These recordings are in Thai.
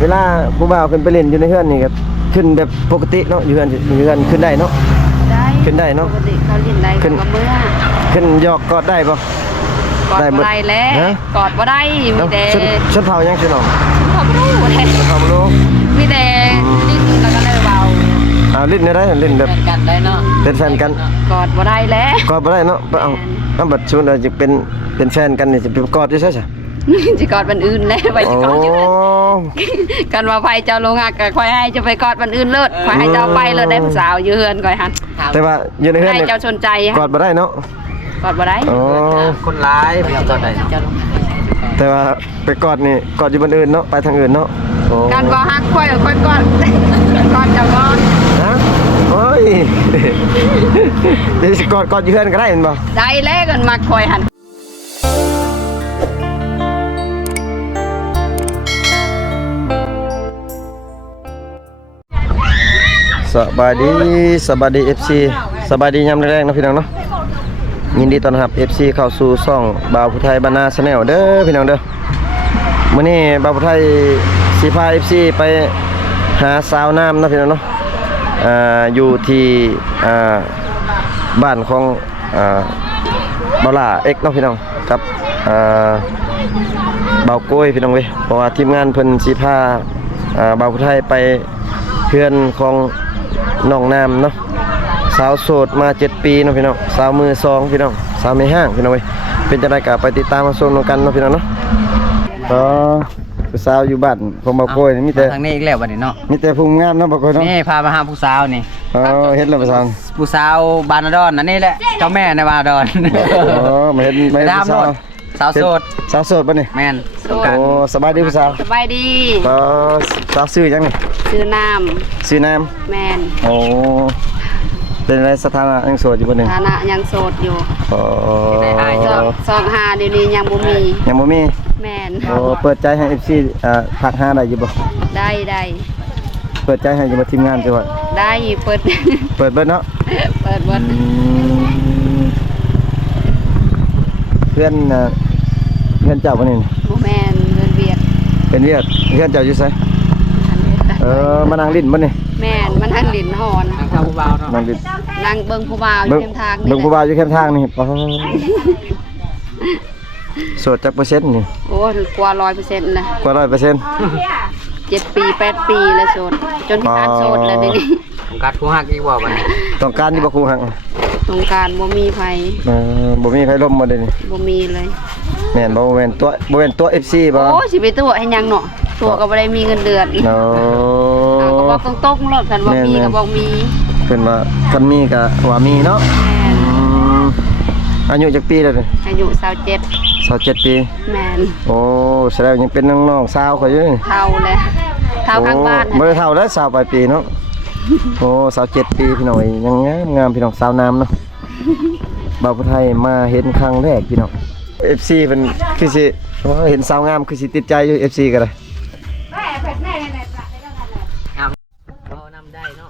เวลาผู้บ่าวขึ้นไปเล่นอยู่ในเฮือนนี่ก็ขึ้นแบบปกติเนาะอยู่เฮือนขึ้นได้เนาะได้ขึ้นได้เนาะปกติเขาเล่นได้ขึ้นเมื่อขึ้นยอกกอดได้บ่กอดบ่ได้แล้วกอดบ่ได้มีแต่ชุดเผายังสิน้องเขาบ่รู้แท้เขาบ่รู้มีแต่ลิ้นแล้วก็เลยเบาลิ้นได้เล่นแบบกันได้เนาะเป็นแฟนกันกอดบ่ได้แล้วกอดบ่ได้เนาะเอาบัดชุดจะเป็นแฟนกันนี่สิไปกอดอยู่ใช่ซะสิกอดวันอื่นแล้วไปสิกอดกันว่าไปเจ้าลงหักก็ค่อยให้จะไปกอดวันอื่นเลิศค่อยให้เจ้าไปเลิศได้ผู้สาวอยู่เฮือนค่อยหันแต่ว่าอยู่ในเฮือนให้เจ้าสนใจกอดบ่ได้เนาะกอดบ่ได้คนร้ายไม่กอดได้แต่ว่าไปกอดนี่กอดอยู่บนอื่นเนาะไปทางอื่นเนาะการบ่ฮักค่อยกอดกอดเจ้าก่อนฮะโอ้ยเดี๋ยวกอดอยู่เฮือนก็ได้เห็นบ่ได้แล้วกันมักค่อยหันสบายดี FC สบายดียามแรกๆนะพี่น้องเนาะยินดีต้อนรับ FC เข้าสู่ช่องบ่าวผู้ไทยบ้านนาชาแนลเด้อพี่น้องเด้อมื้อนี้บ่าวผู้ไทยสิพา FC ไปหาสาวน้ำนะพี่น้องเนาะอยู่ที่บ้านของบ่าวล่าเอ็กเนาะพี่น้องกับบ่าวโก้ยพี่น้องเว้ยเพราะว่าทีมงานเพิ่นสิพาบ่าวผู้ไทยไปเพื่อนของน้องน้ำเนาะสาวโสดมา7 ปีเนาะพี่น้องสาวมือ2พี่น้องสาวไม่ห้างพี่น้องเว้ยเป็นจังได๋ก็ไปติดตามมาชมกันเนาะพี่น้องเนาะก็สาวอยู่บ้านของบ่าวโก้ยมีแต่ทางนี้อีกแล้วบัดนี้เนาะมีแต่ผู้งามเนาะบ่าวโก้ยเนาะนี่พามาหาผู้สาวนี่เฮ็ดแล้วบ่าวผู้สาวบานดอนนั่นนี่แหละเจ้าแม่ในบานดอนมาเฮ็ดผู้สาวโสดบ่นี่แม่นสบายดีผู้สาวสบายดีก็สาวชื่อจังนี่ชื่อน้ำแม่นเป็นอะไรสถานะยังโสดอยู่บ่นี่สถานะยังโสดอยู่25เดี๋ยวนี้ยังบ่มีแม่นเปิดใจให้ FC ทักหาได้อยู่บ่ได้เปิดใจให้อยู่บ่ทีมงานจังว่าได้เปิดเบิดเนาะเปิดเบิดเพื่อนเจ้าบ่นี่บ่แม่นเพื่อนเวียดเป็นเวียดเพื่อนเจ้าอยู่ไสมานั่งลิ้นบ่นี่แม่นมันนั่งลิ้นหอนนั่งผู้บ่าวเนาะนั่งเบิ่งผู้บ่าวอยู่แคมทางนี่เบิ่งผู้บ่าวอยู่แคมทางนี่โสดจักเปอร์เซ็นต์นี่โอ้กว่า 100% นะกว่า 100% 7 ปี 8 ปีแล้วโสดจนพิการโสดแล้วเดี๋ยวนี้ต้องการคู่ฮักอีกบ่บัดนี้ต้องการที่บ่คู่ฮักต้องการบ่มีไผบ่มีไผล้มบ่ได้นี่บ่มีเลยแม่นบ่แม่นตัว FC บ่โอ้สิไปตัวให้หยังเนาะตัวก็บ่ได้มีเงินเดือนเนาะก็บอกตรงๆโลดกันว่ามีก็บอกมีเพิ่นว่าคันมีก็ว่ามีเนาะอายุจักปีแล้วนี่อายุ27ปีแม่นโอ้แสดงยังเป็นน้องๆสาวเขาอยู่นี่เฒ่าแล้วเฒ่าข้างบ้านบ่ได้เฒ่าแล้วสาวปลายปีเนาะโอ้27 ปีพี่น้องยังงามพี่น้องสาวน้ำเนาะบ่าวผู้ไทยมาเห็นครั้งแรกพี่น้อง FC เพิ่นคือสิเห็นสาวงามคือสิติดใจอยู่ FC ก็ได้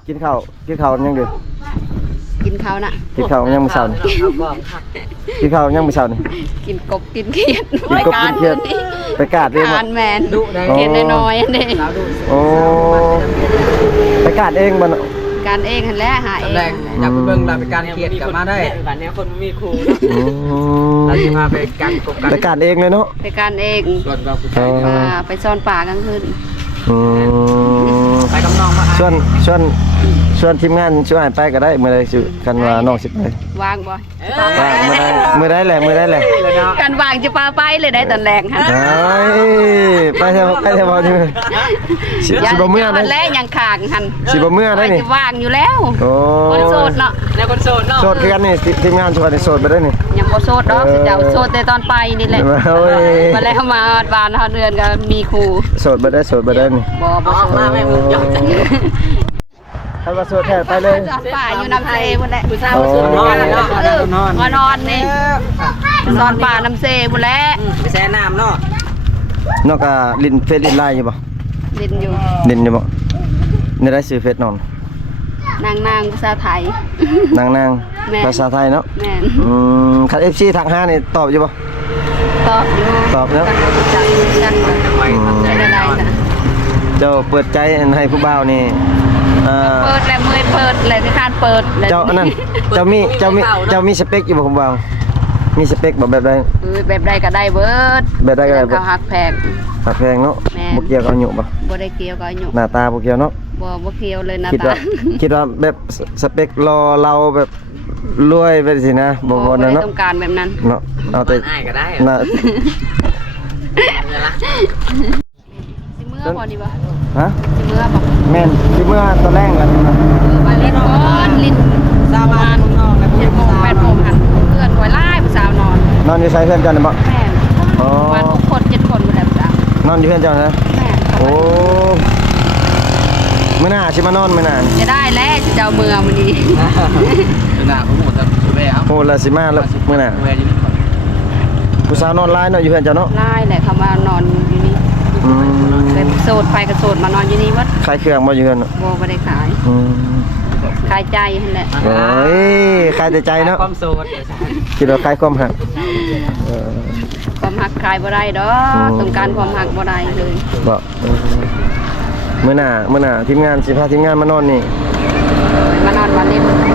กินข้าวยังเด้อกินข้าวน่ะกินข้าวยังมื้อเช้านี่กินข้าวยังมื้อเช้านี่กินกบกินเขียดไปกาดเองบ่แม่นเขียดน้อยๆอันนี้โอ้ไปกาดเองบ่การเองหั่นแหละหาเองอยากไปเบิ่งรายการเขียดกลับมาได้บัดนี้คนมีครูเนาะเราสิพาไปการกบกันไปกาดเองเลยเนาะไปการเองไปซ่อนป่ากลางคืนไปกับน้องมาชวนทีมงานช่วยไปก็ได้มื้อใดสิกันว่าน้องสิไปวางบ่ว่างมื้อใดแหละกันวางจะพาไปเลยได้ตอนแรกฮะไปเถอะบ่นี่สิบ่เมื่อได้แล้วยังข้างหั่นสิบ่เมื่อได้นี่วางอยู่แล้วคนโสดเนาะแล้วคนโสดเนาะโสดคือกันนี่ทีมงานช่วยนี่โสดบ่ได้นี่ยังบ่โสดดอกเจ้าโสดแต่ตอนไปนี่แหละมาแล้วมาบ้านเฮาเดือนก็มีครูโสดบ่ได้นี่บ่โสดมาให้ผมยอมจังถ้าว่าโสดแท้ไปเลยป่าอยู่น้ำเซพุ่นแหละผู้สาวโสดนอนเนาะนอนนี่นอนป่าน้ำเซพุ่นแหละไปแช่น้ำเนาะนอกจากลิ้นเฟซลิ้นไลน์อยู่บ่ลิ้นอยู่บ่ในได้ชื่อเฟซน้องนางภาษาไทยนางภาษาไทยเนาะแม่นคัน FC ทักหานี่ตอบอยู่บ่ ตอบอยู่ ตอบเนาะ จังจัง ไว้ทำใจ ได้ ได้ ได้นะ เจ้าเปิดใจให้ผู้บ่าวนี่อ่า เปิดแล้วมือเปิดแล้วที่คาดเปิดแล้ว เจ้าอันนั้นเจ้ามีสเปคอยู่บ่ผู้บ่าวมีสเปคแบบใด แบบใดก็ได้เบิด แบบใดก็ได้เบิด เขาหักแพง หักแพงเนาะ แม่น บ่เกี่ยวกับอายุบ่ บ่ได้เกี่ยวกับอายุ หน้าตาบ่เกี่ยวเนาะ บ่เกี่ยวเลยนะ คิด ตา ว่าคิดว่าแบบสเปครอเราแบบรวยไปสินะบ่ บ่ นั่น ได้ เนาะ ต้องการแบบนั้น เนาะเอาแต่ ง่ายก็ได้ น่ะ สิเมื่อบ่ดีบ่ ฮะ สิเมื่อบ่ แม่นสิเมื่อตอนแรกแล้ว มาเล่นก่อนลิ้น สาบานนอกแล้ว 7 โมง 8 โมงหันเพื่อนคอยไล่ผู้สาวนอน นอนอยู่ไสเพื่อนเจ้านี่บ่ แม่น อ๋อ วัน6 คน 7 คนบ่ได้ผู้สาวน อนอยู่เพื่อนเจ้านะ แม่น โอ้มื้อหน้าสิมานอนมื้อหน้านี่ จะได้แล้วจะเอาเมือมื้อนี้ หน้าผมหมดจะแวะ โอ้ละสิมาแล้วมื้อหน้า แวะอยู่นี่ก่อน ผู้สาวนอนหลายเนาะอยู่เพื่อนเจ้าเนาะ ไล่แหละเขามานอนอยู่นี่ อืม เป็นโสดไฟกับโสดมานอนอยู่นี่วัด ขายเครื่องบ่อยู่เพื่อนเนาะ บ่บ่ได้ขาย อืม ขายใจนั่นแหละ โอ้ยขายแต่ใจเนาะ ความโสด คิดว่าขายความหักเออ ความหักขายบ่ได้ดอกต้องการความหักบ่ได้เลย บ่มื้อหน้าทีมงานสิพาทีมงานมานอนนี่ มานอนมาเล่นเลย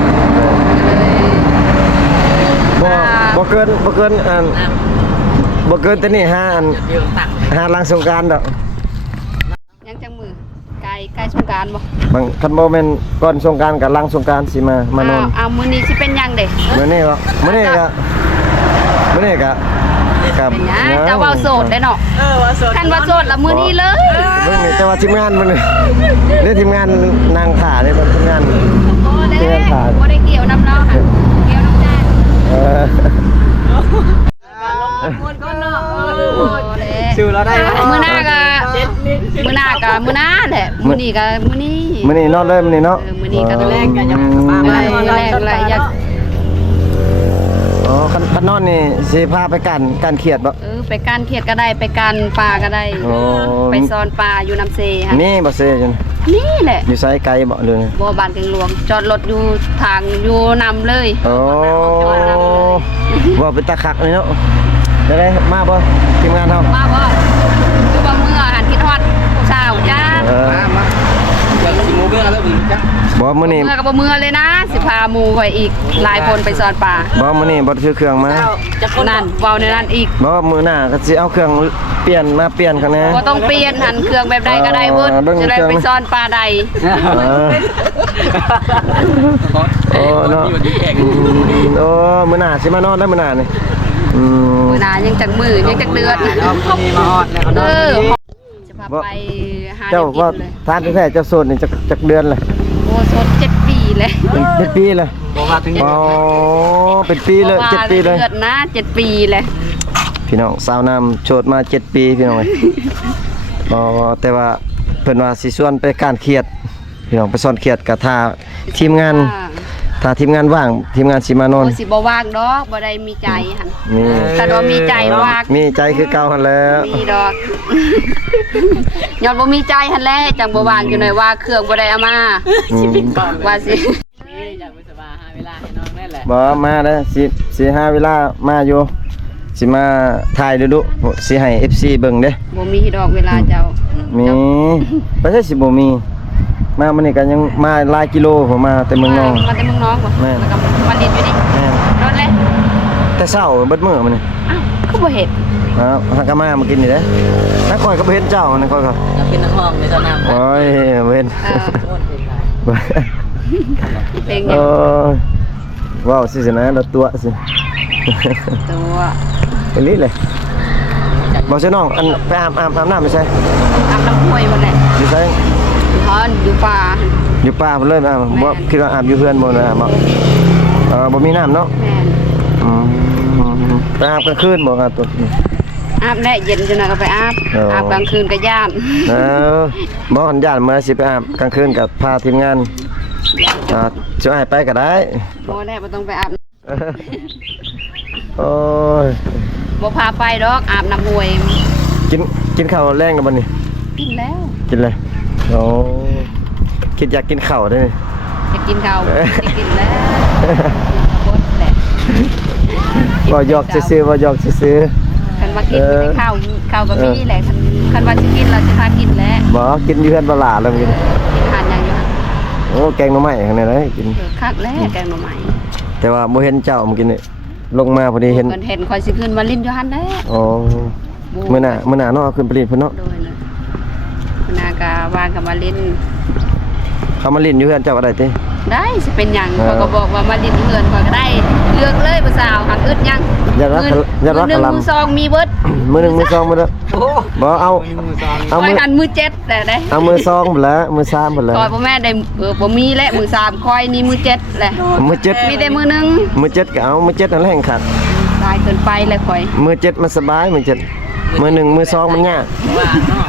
บ่เกินอันบ่เกินแต่นี่5อัน วิวตั้ง 5หลังสงกรานต์ดอก ยังจังมือไกลสงกรานต์บ่ บางคันบ่แม่นก่อนสงกรานต์กับหลังสงกรานต์สิมานอน อ้าวมื้อนี้สิเป็นหยังเด้ มื้อนี้ก็ครับ เป็นหยังจะเว้าโสดได้เนาะ ว่าโสด คันว่าโสดละมื้อนี้เลย เบิ่งนี่แต่ว่าทีมงานมันนี่ทีมงานนางถ่านี่ทีมงาน บ่ได้บ่ได้เกี่ยวน้ำเนาะค่ะเกี่ยวน้ำใจ เออ คนก็เนาะ บ่ได้ ชื่อเราได้ มื้อหน้าก็มื้อหน้าแหละมื้อนี้ก็มื้อนี้ มื้อนี้นอนเลยมื้อนี้เนาะ มื้อนี้ก็ แรกกันยังมา แรกเลยอยาก อ๋อคันนอนนี่สิพาไปกันเขียดบ่ ไปการเขียดก็ได้ไปการปลาก็ได้ โอ้ ไปซ่อนปลาอยู่น้ำเซค่ะ นี่บ่เซ่จัง นี่แหละ อยู่ไสไกลบ่เลย บ่บ้านเกงหลวงจอดรถอยู่ทางอยู่นำเลย โอ้ว่าเป็นตาคักเลยเนาะได้มาบ่ทีมงานเฮา มาบ่อยู่บ่เมื่อหันคิดฮอดผู้สาวจ้า มาเดี๋ยวสิโมเบื่อแล้วมึงจ้ะ บ่มื้อนี้ เมื่อก็บ่เมื่อเลยนะสิพาหมู่ข่อยอีกหลายคนไปซ่อนปลา บ่มื้อนี้บ่ซื้อเครื่องมา นั่นเว้าในนั้นอีก บ่มื้อหน้าก็สิเอาเครื่องเปลี่ยนข้างหน้า บ่ต้องเปลี่ยนหันเครื่องแบบใดก็ได้เบิด เบิ่ง จะได้ไปซ่อนปลาใด โอ้เนาะโอ้มื้อหน้าสิมานอนได้มื้อหน้านี่อืม มื้อหน้ายังจักมือยังจักเดือน เอาคนนี้มาออดแล้ว เอ เนาะ อจะพาไปหา เจ้า เดี๋ยว ว่า กินเลย ทานแท้ๆเจ้าโสดนี่จักเดือนเลย โอ้สด7 ปีเลย เป็นปีเลย บอกมาถึง อ๋อเป็นปีเลย7 ปีเลย เดือนนะ7 ปีเลย พี่น้องสาวน้ำโสดมา7 ปีพี่น้องเอ้ยอ๋อแต่ว่าเพิ่นว่าสิชวนไปการเขียดพี่น้องไปซ่อนเขียดกับท่าทีมงานถ้าทีมงานว่างทีมงานสิมานอน โอ้สิบ่ว่างดอกบ่ได้มีใจหั่น นี่ คันว่ามีใจว่าง มีใจคือเก่าหั่นแล้ว มีดอกย้อนบ่มีใจหั่นแหละจังบ่ว่างอยู่หน่อยว่าเครื่องบ่ได้เอามา อืม ว่าสิ อยากไปสบายหาเวลาให้น้องนั่นแหละ บ่มาเด้อสิหาเวลามาอยู่สิมาถ่ายดูๆสิให้ FC เบิ่งเด้ บ่มีดอกเวลาเจ้า มีบ่ใช่สิบ่มีมามื้อนี้ก็ยังมาหลายกิโลผมมาแต่เมืองนอง มาแต่เมืองน้องบ่ แม่น แล้วก็มาดินอยู่นี่ แม่น รถเลย แต่เช้าเบิดมื้อมื้อนี้ อ้าวคือบ่เห็น ครับหากมากินนี่เด้นักข่อยก็บ่เห็นเจ้านักข่อยก็ จะเป็นนักห้องในตอนนั้น โอ้ยบ่เห็น เพลง เอ เนี่ย อว้าวสินะแล้วตัวสิ ตัว เป็นลิเลยบ่ใช่น้องอันไปอาบน้ำไม่ใช่ อาบน้ำห้วยหมดแหละ อยู่ไส ฮอนอยู่ป่า อยู่ป่าพุ่นเลยบ่บ่คิดว่าอาบอยู่เพื่อนบ่นะบ่บ่มีน้ำเนาะ แม่น อืมไปอาบกลางคืนบ่ครับตัว อาบแน่เย็นจนน่ะก็ไปอาบ เอออ อาบกลางคืนก็ย่าน เออบ่คันญาติเมื่อสิไปอาบกลางคืนกับพาทีมงานจะให้ไปก็ได้ บ่ได้บ่ต้องไปอาบ โอ้ย บ่พาไปดอกอาบน้ำห้วย กินข้าวแรงแล้วบัดนี้ กินแล้ว กินเลยโอ้คิดอยากกินข้าวได้นี่ จะกินข้าวได้กินแล้วบดแหละ บ่หยอกซื่อๆบ่หยอกซื่อ คัน มากินไม่ได้ข้าวก็มีแหละคันว่าสิกินเราสิพากินแหละ บ่กินอยู่เฮือนบ่ล่ะแล้วกิน กินทานอย่างอยู่ โอ้แกงหน่อไม้ข้างในเลยกิน คักแล้วแกงหน่อไม้ แต่ว่าบ่เห็นเจ้าเมื่อกี้นี่ลงมาพอดีเห็น เพิ่นเห็นคอยสิขึ้นมาลิ้นอยู่หั่นแหละ อ๋อมื้อหน้าเนาะเอาขึ้นไปเล่นเพิ่นเนาะ โดยเลยนากาวางกับมาลิ้น เขามาเล่นอยู่เฮือนเจ้าก็ได้ติ ได้สิเป็นหยังเขาก็บอกว่ามาลิ้นเฮือนเขาก็ได้เลือกเลยผู้สาวหักอึดหยัง อย่ารัก มือหนึ่งมือสองมีเบิด มื้อหนึงมื้อสองมื้อละ โอ้ บ่เอา มือซอง เอา คอ มื ย อ หันมือเจ็ดแต่ได้ เอามือสองหมดแล้วมือสามหมดแล้ว คอยพ่อแม่ได้บ่มีและมือสามคอยนี่มือเจ็ดแหละ มือเจ็ด มีแต่มือหนึง มือเจ็ดก็เอามือเจ็ดนั่นแหละแห่งขัด ตายเกินไปเลยคอย มือเจ็ดมันสบายมือเจ็ดมือหนึ่งมือสองมันยาก ว่าเนาะ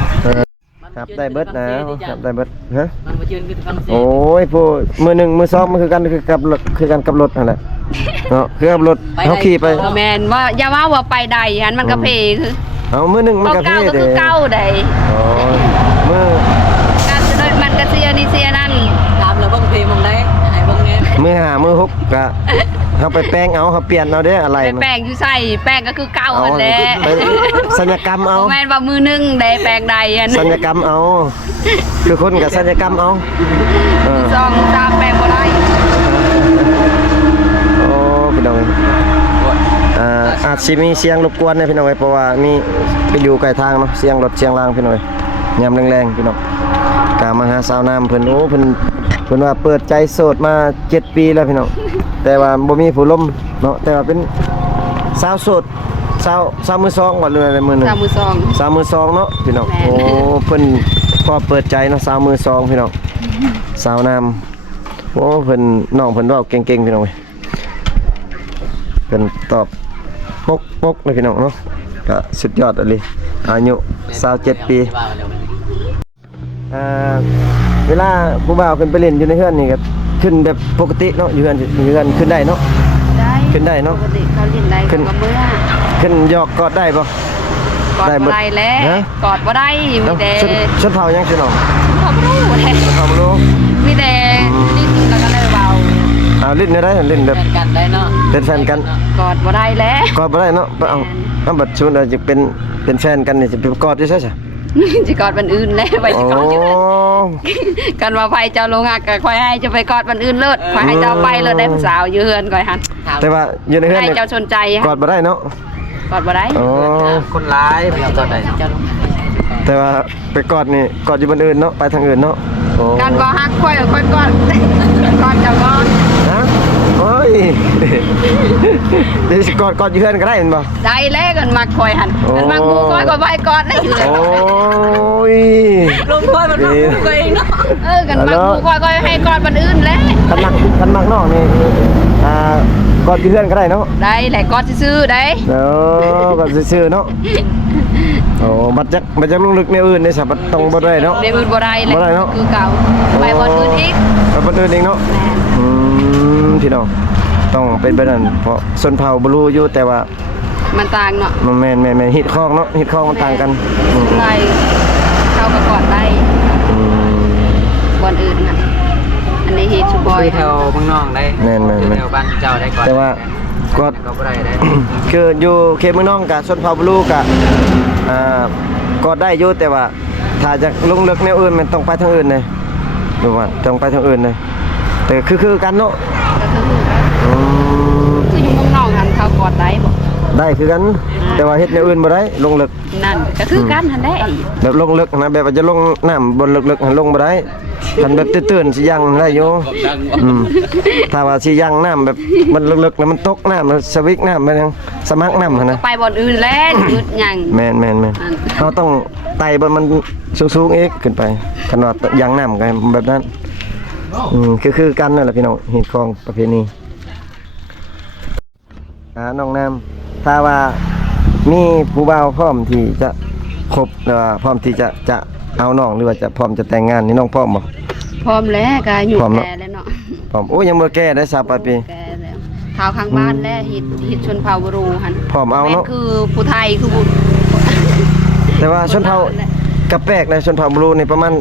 ครับได้เบิดนะครับได้เบิดฮะ มันมาเชิญคือฟังเสียง โอ้ยผู้มือหนึ่งมือสองมันคือกันคือกันกับรถนั่นแหละเนาะคือกับรถเขาขี่ไป แม่นว่าอย่าว่าไปใดหันมันก็เพคือ เอามือหนึ่งมัน เอา ก็ เก้า เพ่ ก็ เด้ คือเก้าใด อ๋อมือ การจะได้มันก็เสียนี่เสียนั่น ตามแล้วเบิ่งเพลงมองได้ให้เบิ่งแน่ มือห้ามือหกก็เขาไปแป้งเอาเขาเปลี่ยนเอาเด้ออะไร ไป มัน แป้งอยู่ใส่แป้งก็คือเก้า เอา หันแหละ ไปสัญญกรรมเอา แม่นว่ามือหนึงได้แป้งใดอัน สัญญกรรมเอา คือคนกับสัญญกรรมเอาเออ สองสามแป้งบ่ได้ โอ้พี่น้องอาจสิมีเสียงรบกวนนะพี่น้องเพราะว่ามีไปอยู่ไกลทางเนาะเสียงรถเสียงรางพี่น้องยามแรงๆพี่น้องกามาหาสาวน้ำเพิ่นโอ้เพิ่นว่าเปิดใจโสดมา7 ปีแล้วพี่น้องแต่ว่าบ่มีผู้ล้มเนาะแต่ว่าเป็นสาวโสดสาวมือสองว่าเรื่องอะไรมือหนึง สามมือสอง สาวมือสองเนาะพี่น้อง แม่น โอ้เพิ่นพอเปิดใจเนาะสาวมือสองพี่น้องสาวน้ำโอ้เพิ่นน้องเพิ่นเว้าเก่งๆพี่น้องเว้ยเพิ่นตอบปกเลยพี่น้องเนาะก็สุดยอดเลยอายุ27 ปีเวลาผู้บ่าวขึ้นไปเล่นอยู่ในเฮือนนี่ก็ขึ้นแบบปกติเนาะอยู่เฮือนขึ้นได้เนาะ ได้ ขึ้นได้เนาะ ปกติเขาเล่นได้ ขึ้น ก็เมื่อ ขึ้นยอกกอดได้บ่ กอด ได้หม บ่ ด ได้แล้ว ฮะ กอดบ่ได้มี เอ้า แต่ ชนเผ่ายังสิน้อง เขาบ่รู้แหละ ชนเผ่าบ่รู้ มีแต่ลิ้นแล้วก็เลยเบา เอาลิ้นได้เล่นแบบ แฟนกันได้เนาะ เป็นแฟนกัน กอดบ่ได้แล้ว กอดบ่ได้เนาะเอาบัดชุนเราจะเป็นแฟนกันนี่จะไปกอดอยู่ใช่จ้ะ จะกอดวันอื่นแล้วไป โอ้ จะกอดอยู่กันว่าไผเจ้าลงหักก็ค่อยให้จะไปกอดวันอื่นเลิศค่อยให้เจ้าไปเลิศได้ผู้สาวอยู่เฮือนค่อยหัน แต่ว่าอยู่ในเฮือน ให้ นี่ เจ้าสนใจ กอดบ่ได้เนาะ กอดบ่ได้ โอ้ คนร้ายเพิ่นก็ได้ แต่ว่าไปกอดนี่กอดอยู่บนอื่นเนาะไปทางอื่นเนาะโอ้ การบ่ฮักค่อยกอดกอดเจ้าก่อน ฮะโอ้ยเดี๋ยวสิกอดอยู่เฮือนก็ได้เห็นบ่ ได้แล้วกันมักค่อยหันกันมักหมู่ค่อยก็ไปกอดได้อยู่เลย โอ้ย ลงโทษมันมาคู่กันเองเนาะ กันมักหมู่ค่อยก็ให้กอดวันอื่นแล้ว คันมักน้องนี่กอดอยู่เฮือนก็ได้เนาะ ได้แหละกอดซื่อๆได้ เนาะกอดซื่อๆเนาะโอ้บัดจักลงลึกในอื่นนี่สับต้องบ่ได้เนาะ ในอื่นบ่ได้เลย บ่ได้เนาะ คือเก่าไปบ่อื่นอีก ไปบ่อื่นเองเนาะพี่น้องต้องเป็นไปนั่นเพราะชนเผ่าบ่รู้อยู่แต่ว่า มันต่างเนาะ มันแม่นฮิตคองเนาะฮิตคองมันต่างกัน ไรเข้ากับกอดได้บอนอื่นน่ะอันนี้เฮดชูบอย คือแถวเมืองนอกได้ แม่น แถวบ้านเจ้าได้ก่อน แต่ว่าก็ ก็บ่ได้ได้ คืออยู่เขตเมืองน้องกับชนเผ่าบ่รู้กับก็ได้อยู่แต่ว่าถ้าจะลงลึกแนวอื่นมันต้องไปทางอื่นเลยดูว่าต้องไปทางอื่นเลยแต่คือกันเนาะ ก็คืออยู่เมืองนอกหันเขากอดได้บ่ ได้คือกันแต่ว่าเฮ็ดแนวอื่นบ่ได้ลงลึก นั่นก็คือกันหันได้ แบบลงลึกนะแบบว่าจะลงน้ำบนลึกๆหันลงบ่ได้คันแบบตื้นๆสิยังได้อยู่ถ้าว่าสิยังน้ำแบบมันลึกๆแล้วมันตกน้ำแล้วสวิกน้ำมันยังสมักน้ำหั่นนะ ไปบอนอื่นแล้วอึดหยัง แม่นเขาต้องไต่บนมันสูงๆอีกขึ้นไปขนาดยังน้ำกันแบบนั้นคือกันนั่นแหละพี่น้องหินคลองประเพณีน้องน้ำถ้าว่ามีผู้บ่าวพร้อมที่จะคบหรือว่าพร้อมที่จะเอาน้องหรือว่าจะพร้อมจะแต่งงานนี่น้องพร้อมบ่ พร้อมแล้วก็อยู่ พร้อมเนาะ แก่แล้วเนาะ พร้อมโอ้ยังบ่แก่ได้3 ปี แก่แล้วข่าวข้างบ้านแล้วฮิตชนเผ่าบรูหัน พร้อมเอาเนาะ แม่คือผู้ไทยคือผู้ แต่ว่าชนเผ่ากับแปลกในชนเผ่าบรูนี่ประมาณ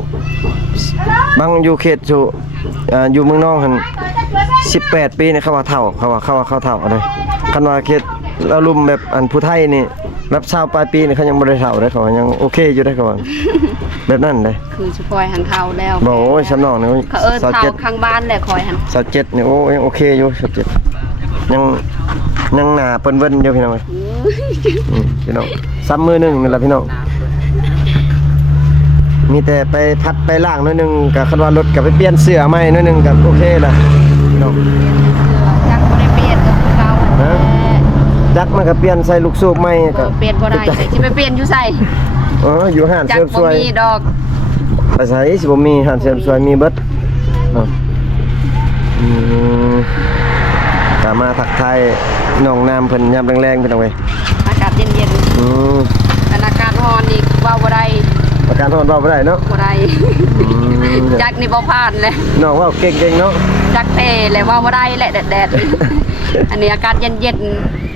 บางอยู่เขตอยู่เมืองนอกหั่น18 ปีนี่เขาว่าเฒ่าเขาว่าเข้าเฒ่าอะไรคันว่าเขตอารมณ์แบบอันผู้ไทยนี่ รับเช้าปลายปีนี่เขายังบ่ได้เฒ่าเด้เขายังโอเคอยู่ได้เขาว่าแบบนั้นเลย คือสิคอยหันเฒ่าแล้ว บอกโอ้ยสำนองนี่ เขาเฒ่าข้างบ้านแหละคอยหัน 27นี่โอ้ยังโอเคอยู่27ยังหน้าเปิ้นเวิ้นอยู่พี่น้องเอ้ยพี่น้องซ้ำมือหนึงนี่ล่ะพี่น้องมีแต่ไปพัดไปล้างหน่อยหนึงก็คันว่ารถก็ไปเปลี่ยนเสื้อใหม่หน่อยหนึงก็โอเคล่ะพี่น้อง จักบ่ได้เปลี่ยนกับเก่า ฮะ จักมันก็เปลี่ยนใส่ลูกสูบใหม่ก็ เปลี่ยนบ่ได้แต่สิไปเปลี่ยนอยู่ไส อยู่ห้าน จั เส ก ริมส บ่ วย มีดอก ไปใส่สิบ่มีห้านเสริมสวยมีเบิดอืมก็มาทักทายน้องน้ำเพิ่นยามแรงๆพี่น้องเว้ย อากาศเย็น อืม ๆแต่อากาศร้อนนี่ว่าบ่ได้ อาการร้อนเว้าบ่ได้เนาะ บ่ได้ อืม จักนี่บ่ผ่านเลย น้องเว้าเก่งๆเนาะ จักเทเลยว่าบ่ได้แหละแดดๆอันนี้อากาศเย็น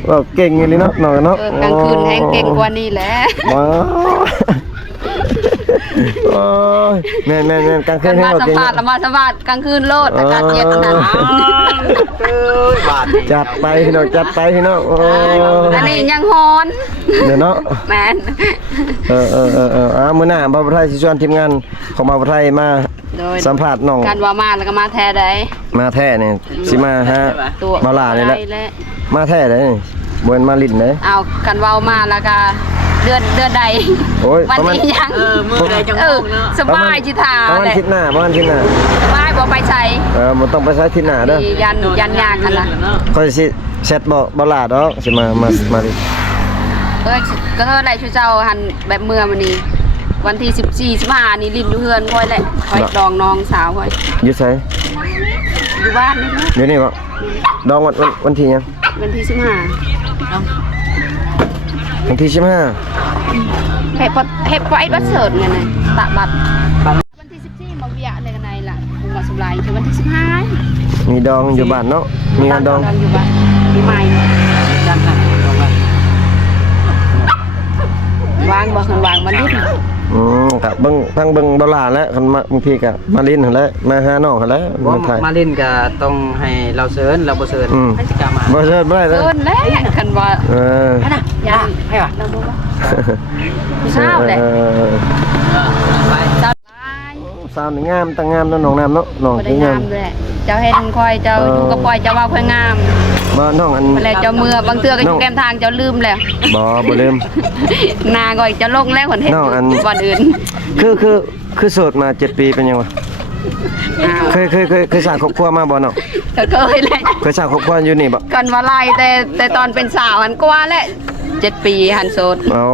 เว้าเก่งอีหลีเนาะน้องเนาะ กลางคืนแฮงเก่งกว่านี้แหละ ว้าวโอ้ยแม่นๆๆกลางคื กัน น ให้ มา เว้า สัม เก่ง ภาษณ์ เนาะ แล้วมาสัมภาษณ์กลางคืนโลดอากาศเย็นนั่น บาท จัดไปพี่น้องจัดไปพี่น้องโอ้ อันนี้ยังฮ้อน เดี๋ยวเนาะ แม่น มื้อหน้าบ่าวไทยสิชวนทีมงานของบ่าวไทยมา โดย สัมภาษณ์น้อง การว่ามาแล้วก็มาแท้ได้ มาแท้นี่สิมาฮะ ตัว บ่าวลานี่แหละ ได้และ มาแท้เด้นี่บ่แม่นมาลิ้นเด้ เอากันเว้ามาแล้วก็เดือนใด โอ้ย วัน ประมาณ นี้ยัง มือใดจัง เอ ห อ วะเนาะ สบายจิทา ประมาณ แหละ อาทิตย์หน้าประมาณอาทิตย์หน้า สบายบ่ไปใช้ บ่ต้องไปใช้อาทิตย์หน้าเด้อ นี่ยันยากกันล่ะ ค่อยสิแชทบ่าวลาดอกสิมาลิ้น ก็เท่าไรชูเจ้าหันแบบเมื่อมันนี้วันที่14 15นี่ลิ้นอยู่เฮือนค่อยแหละค่อยดองน้องสาวค่อย อยู่ไส อยู่บ้านนี่นะ อยู่นี่บ่ดองวันที่หยัง วันที่15 วันที่15 เฮ็ดไว้บัดเสิร์ตไงนะตะบัดวันที่14มาเวียอะไรกันไหนล่ะคงว่าสุไลถึงวันที่15 มีดองอยู่บ้านเนาะมีงานดอง อยู่บ้านปีใหม่ ด้านหน้าลงมาว างบ่คันวางมันดิ้น ก็เบิ่งทั้งเบิ่งบ่าวลาแล้วคันมาบางทีก็มาลิ้นหั่นแหละมาหาน้องหั่นแหละ บ่ มาถ่าย มาเล่นก็ต้องให้เราเชิญเราบ่เชิญ อืม ให้สิกล้ามา บ่เชิญบ่ได้เลย เกินแล้วคันว่า เออ ยัง ให้ว่ะ เราบ่ว่าผู้สาวแหละ ไป เจ้าลาย สาวนี่งามตั้งงามเนาะน้องน้ำเนาะน้อง บ่ได้ นี่งาง าม มเลยเจ้าเห็นค่อยเจ้าอยู่กับปล่อยเจ้าว่าค่อยงาม บ่น้องอัน มาแล้วเจ้าเมื่อบางเทื่อก็อยู่แก้มทางเจ้าลืมแล้ว บ่ลืม นาก็อีกจะลงแล้วคนเห็น น้องอัน วันอื่น คือโสดมา7ปีเป็นยังวะ อ้าว เคยสร้างครอบครัวมาบ่เนาะ ก็เคยเลย เคยสร้างครอบครัวอยู่นี่บ่ กันว่าไล่แต่ตอนเป็นสาวหันกว่าแหละ7 ปีหันโสด อ๋อ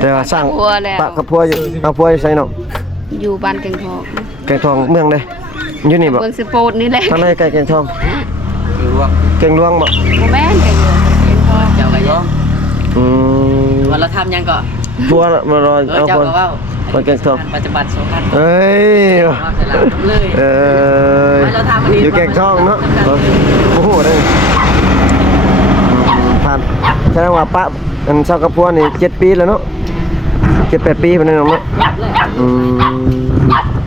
แต่ว่าสร้าง ครอบครัวแล้ว ปะกับพัวอยู่เอาพัวอยู่ไสเนาะ อยู่บ้านแกงทอง แกงทองเมืองใดอยู่นี่บ่ เมืองสิโปดนี่แหละ ทางไหนใกล้แกงทอง หรือว่า แกงหลวงบ่ บ่แม่นแกงทอง เจ้าก็ยอม อืม ว่าเราทำยังก็ พัวมารอเอา เจ้า พัว ก็ว่า มาแกงทอง ปัจจุบัน2,000 เอ้ย ว่าแต่ละเลย เราทำอันนี้ อยู่แกงทองเนาะโอ้โหได้ผ่านแสดงว่าปะอันเช่ากับพัวนี่7 ปีแล้วเนาะ7-8 ปีเป็นนึงเนาะ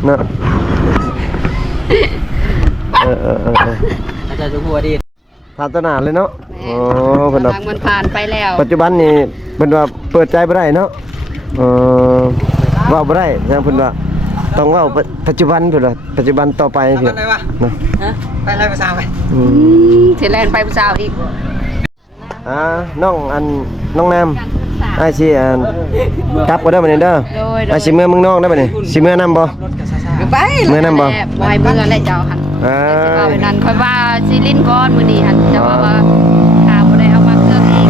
เนาะอาจารย์จะหัวดี ผ่านตนาเลยเนาะโอ้เพิ่น ทา ว่าง มันผ่านไปแล้ว ปัจจุบันนี่เพิ่นว่าเปิดใจบ่ได้เนาะเว้าบ่ได้ยังเพิ่นว่าต้องเว้าปัจจุบันเพิ่นว่าปัจจุบันต่อไป ไป เพิ่น ไหนวะ เนาะ ฮะไปอะไรภาษาไป สิแลนไปผู้สาวอีก น้องอันน้องน้ำไอ้สิอันกลับบ่ได้บัดนี้เด้อไอ้สิเมื่อเมืองนอกได้บัดนี้สิเมื่อนำบ่ รถกับซาซา ไป เมื่อนำบ่ แหละบ่ให้เมื่อและเจ้าหัน เอาไปนั้นค่อยว่าซีลินก้อนมือนี้หันจะว่าถามบ่ได้เอามาเครื่องอีก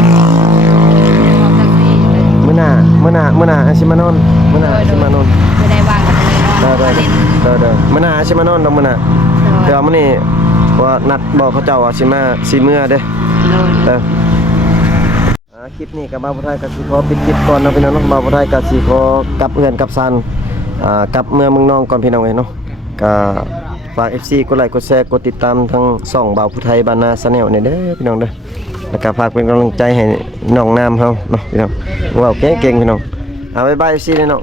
บอกจังซี่เลย มื้อหน้าไอ้สิมานอนมื้อหน้าไอ้สิมานอน ไม่ได้วางกันเลยนอนมาลิน เด้อมื้อหน้าไอ้สิมานอนดอกมื้อหน้าเดี๋ยวมื้อนี้ว่านัดบอกเขาเจ้าว่าสิมาสิเมื่อเด้อ เลย คลิปนี้กับบ่าวผู้ไทยกับสีขอปิดคลิปก่อนนะพี่น้องเนาะบ่าวผู้ไทยกับสีขอกลับเอื้อนกับซันกลับเมืองนองก่อนพี่น้องเอ้ยเนาะก็ฝาก FC กดไลค์กดแชร์กดติดตามทั้งช่องบ่าวผู้ไทยบ้านนาชาแนลนี่เด้อพี่น้องเด้อแล้วก็ฝากเป็นกำลังใจให้น้องน้ำเฮาเนาะพี่น้องว้าวเก่งๆพี่น้องเอาบ๊ายบาย FC เด้อเนาะ